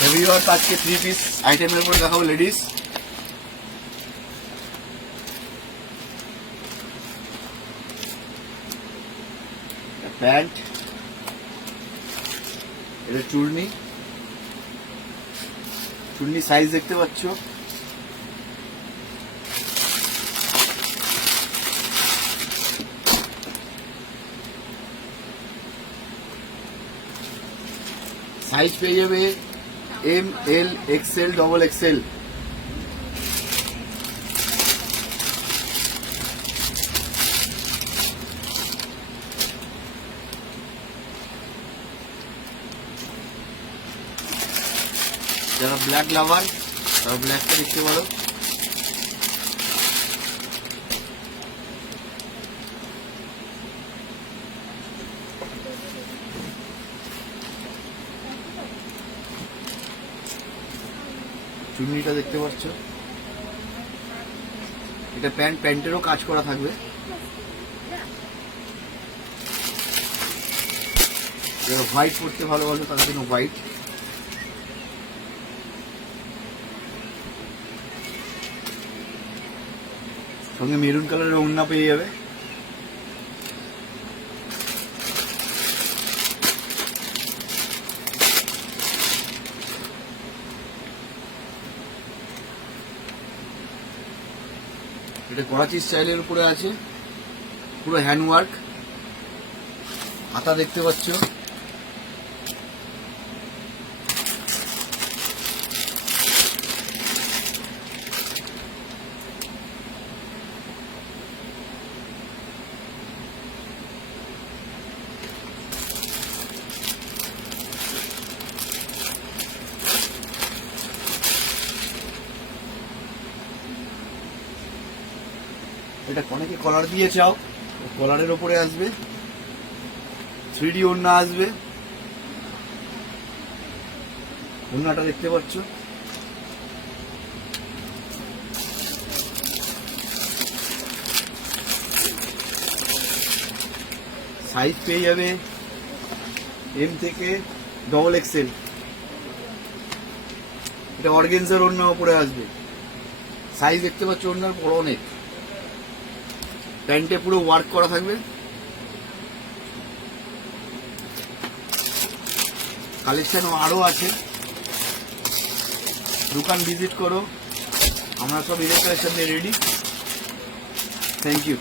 Heavy work আজকে 3 পিস আইটেমের উপরে দেখাবো লেডিস। প্যান্ট, এটা চুড়নি, চুড়নি সাইজ দেখতে পাচ্ছ। সাইজ পেয়ে যাবে এম, এল, এক্সেল, ডবল এক্সেল। যারা ব্ল্যাক লাভার তারা ব্ল্যাকটা দেখতে পারো। চুন্নিটা দেখতে পাচ্ছ, এটা প্যান্ট, প্যান্টেরও কাজ করা থাকবে। যারা হোয়াইট পরতে ভালোবাসে তাদের জন্য হোয়াইট। সঙ্গে মেরুন কালারের ওড়না পেয়ে যাবে। এটা করাচি স্টাইলের উপরে আছে, পুরো হ্যান্ডওয়ার্ক। হাতা দেখতে পাচ্ছ, এটা অনেকে কলার দিয়ে চাও, কলারের ওপরে আসবে, 3D ওড়না আসবে। ওড়নাটা দেখতে পাচ্ছ, সাইজ পেয়ে যাবে এম থেকে ডবল এক্সেল। এটা অর্গেনজার ওড়না ওপরে আসবে, সাইজ দেখতে পাচ্ছ ওড়নার বড় অনেক। প্যান্টে পুরো ওয়ার্ক করা থাকবে। কালেকশন আরো আছে, দোকান ভিজিট করো। আমরা সব ঈদের কালেকশন নিয়ে রেডি। Thank you.